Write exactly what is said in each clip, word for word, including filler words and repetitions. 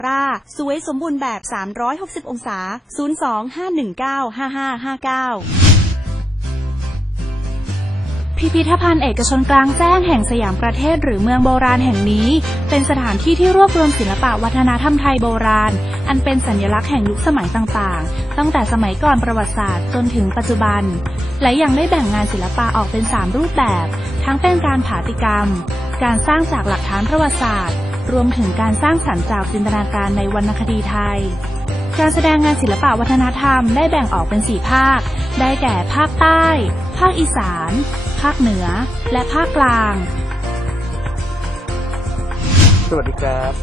ร่าสวยสมบูรณ์แบบ สามร้อยหกสิบ องศา ศูนย์ สอง ห้า หนึ่ง เก้า ห้า ห้า ห้า เก้า พิพิธภัณฑ์เอกชนกลางแจ้งแห่งสยามประเทศหรือเมืองโบราณแห่งนี้เป็นสถานที่ที่รวบรวมศิลปะวัฒนธรรมไทยโบราณอันเป็นสัญลักษณ์แห่งยุคสมัยต่างๆตั้งแต่สมัยก่อนประวัติศาสตร์จนถึงปัจจุบันและยังได้แบ่งงานศิลปะออกเป็นสามรูปแบบทั้งเป็นการผาติกรรมการสร้างจากหลักฐานประวัติศาสตร์รวมถึงการสร้างสรรค์จากจินตนาการในวรรณคดีไทยการแสดงงานศิลปะวัฒนธรรมได้แบ่งออกเป็นสี่ภาคได้แก่ภาคใต้ภาคอีสานภาคเหนือและภาคกลางสวัสดีครับ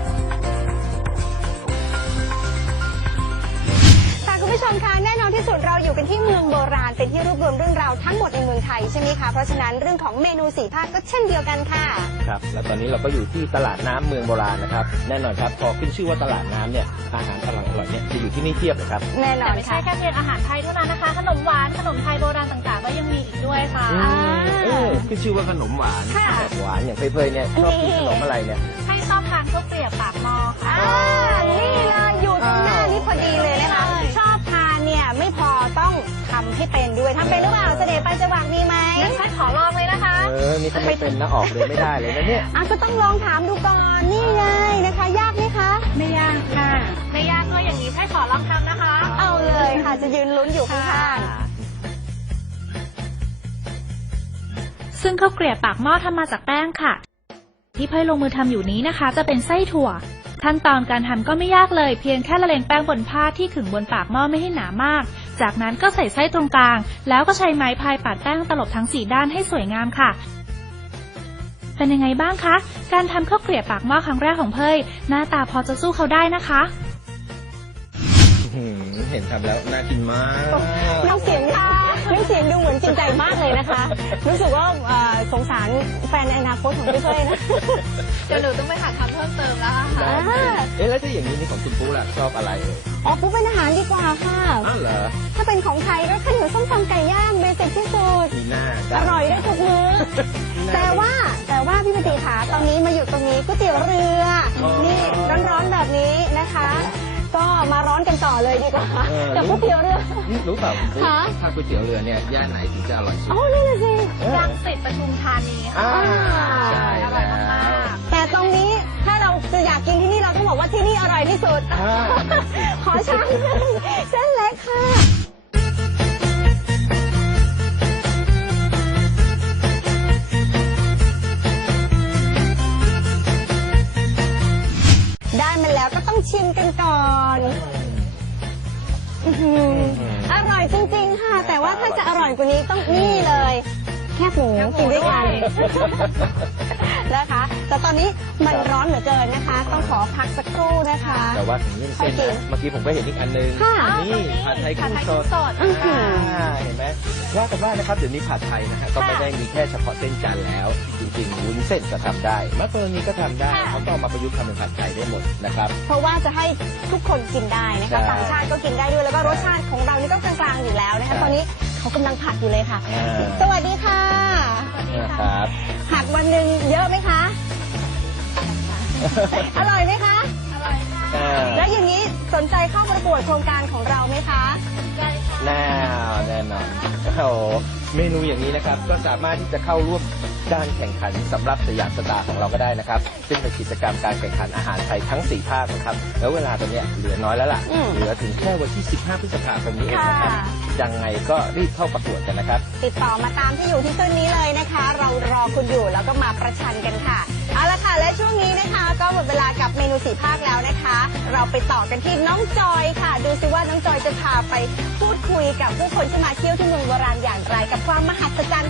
คุณผู้ชมคะแน่นอนที่สุดเราอยู่กันที่เมืองโบราณเป็นที่รวบรวมเรื่องราวทั้งหมดในเมืองไทยใช่ไหมคะเพราะฉะนั้นเรื่องของเมนูสี่ภาคก็เช่นเดียวกันค่ะครับและตอนนี้เราก็อยู่ที่ตลาดน้ำเมืองโบราณนะครับแน่นอนครับพอขึ้นชื่อว่าตลาดน้ำเนี่ยอาหารอร่อยอร่อยเนี่ยจะอยู่ที่นี่เทียบเลยครับแน่นอนไม่ใช่แค่เพียงอาหารไทยเท่านั้นนะคะขนมหวานขนมไทยโบราณต่างๆก็ยังมีอีกด้วยค่ะเออขึ้นชื่อว่าขนมหวานแบบหวานอย่างเพยๆเนี่ยชอบกินขนมอะไรเนี่ยให้ชอบทานข้าวเกลียบปากหม้อค่ะนี่เลยอยู่ตรงหน้านี่พอดีเลยนะคะชอบทานเนี่ยไม่พอต้องทำให้เป็นด้วยทำเป็นหรือเปล่าเสน่ห์ปัญจวักมีไหมงั้นฉันขอลองเลยนะคะเออนี่ทำไม่เป็นนะออกเลยไม่ได้เลยนะเนี่ยอ่ะก็ต้องลองถามดูก่อนนี่ไงนะคะยากไหมคะไม่ยากค่ะไม่ยากด้วยอย่างนี้ให้ขอลองทำนะคะเอาเลยค่ะจะยืนลุ้นอยู่ข้างๆซึ่งข้าวเกลียบปากหม้อทำมาจากแป้งค่ะที่เพ่ยลงมือทำอยู่นี้นะคะจะเป็นไส้ถั่วขั้นตอนการทำก็ไม่ยากเลยเพียงแค่ละเลงแป้งบนผ้าที่ขึงบนปากหม้อไม่ให้หนามากจากนั้นก็ใส่ไส้ตรงกลางแล้วก็ใช้ไม้พายปาดแป้งตลบทั้งสี่ด้านให้สวยงามค่ะเป็นยังไงบ้างคะการทำข้าวเกลียบปากหม้อครั้งแรกของเพ่ยหน้าตาพอจะสู้เขาได้นะคะเห็นทำแล้วน่ากินมากน้ำเสียงน้ำเสียงดูเหมือนจริงใจมากเลยนะคะรู้สึกว่าสงสารแฟนในอนาคตของพี่เพ่ยนะเดี๋ยวหนูต้องไปหาทำเพิ่มเติมแล้วค่ะเอ๊ะแล้วถ้าอย่างนี้นี่ของคุณปุ๊ล่ะชอบอะไรเลยอ๋อปุ๊เป็นอาหารดีกว่าค่ะอ้าวเหรอถ้าเป็นของไทยก็ข้าวเหนียวส้มตำไก่ย่างเบสิกที่สุดมีหน้าอร่อยได้ทุกมื้อแต่ว่าแต่ว่าพี่ปฏิขาตอนนี้มาอยู่ตรงนี้ก๋วยเตี๋ยวเรือนี่ร้อนๆแบบนี้นะคะก็มาร้อนกันต่อเลยดีกว่ากับก๋วยเตี๋ยวเรือรู้เปล่าถ้าก๋วยเตี๋ยวเรือเนี่ยย่านไหนถึงจะอร่อยสุดอ๋อนี่เลยสิรังสิตปทุมธานีค่ะใช่แล้วแต่ตรงนี้ถ้าเราจะอยากกินที่นี่เราต้องบอกว่าที่นี่อร่อยที่สุดขอชามเส้นเล็กค่ะได้มาแล้วก็ต้องชิมกันก่อนอร่อยจริงๆค่ะแต่ว่าถ้าจะอร่อยกว่านี้ต้องนี่เลยแค่หมูกินด้วยกันนะคะแต่ตอนนี้มันร้อนเหลือเกินนะคะต้องขอพักสักครู่นะคะแต่ว่าถึงเรื่องเส้นนะเมื่อกี้ผมก็เห็นอีกอันนึงนี่ผัดไทยกุ้งสดเห็นไหมว่ากันว่านะครับเดี๋ยวนี้ผัดไทยนะฮะก็ไม่ได้มีแค่เฉพาะเส้นจันทร์แล้วจริงๆวุ้นเส้นก็ทำได้มะเขือนี้ก็ทำได้เขาก็มาประยุกต์ทำเป็นผัดไทยได้หมดนะครับเพราะว่าจะให้ทุกคนกินได้นะคะต่างชาติก็กินได้ด้วยแล้วก็รสชาติของเรานี่ก็กลางๆอยู่แล้วนะคะตอนนี้เขากำลังผัดอยู่เลยค่ะสวัสดีค่ะสวัสดีค่ะผัดวันหนึ่งเยอะไหมคะอร่อยไหมคะอร่อยค่ะแล้วอย่างนี้สนใจเข้าประกวดโครงการของเราไหมคะใช่ค่ะแน่แน่นอนโอ้โหเมนูอย่างนี้นะครับก็สามารถที่จะเข้าร่วมการแข่งขันสำหรับสยามสตาร์ของเราก็ได้นะครับซึ่งเป็นกิจกรรมการแข่งขันอาหารไทยทั้งสี่ภาคนะครับแล้วเวลาตอนนี้เหลือน้อยแล้วล่ะเหลือถึงแค่วันที่สิบห้าพฤษภาคมนี้เองนะครับยังไงก็รีบเข้าประกวดกันนะครับติดต่อมาตามที่อยู่ที่ขึ้นนี้เลยนะคะเรารอคุณอยู่แล้วก็มาประชันกันค่ะเอาละค่ะและช่วงนี้นะคะก็หมดเวลากับเมนูสี่ภาคแล้วนะคะเราไปต่อกันที่น้องจอยค่ะดูซิว่าน้องจอยจะพาไปพูดคุยกับผู้คนที่มาเที่ยวที่เมืองโบราณอย่างไรกับความมหัศจรรย์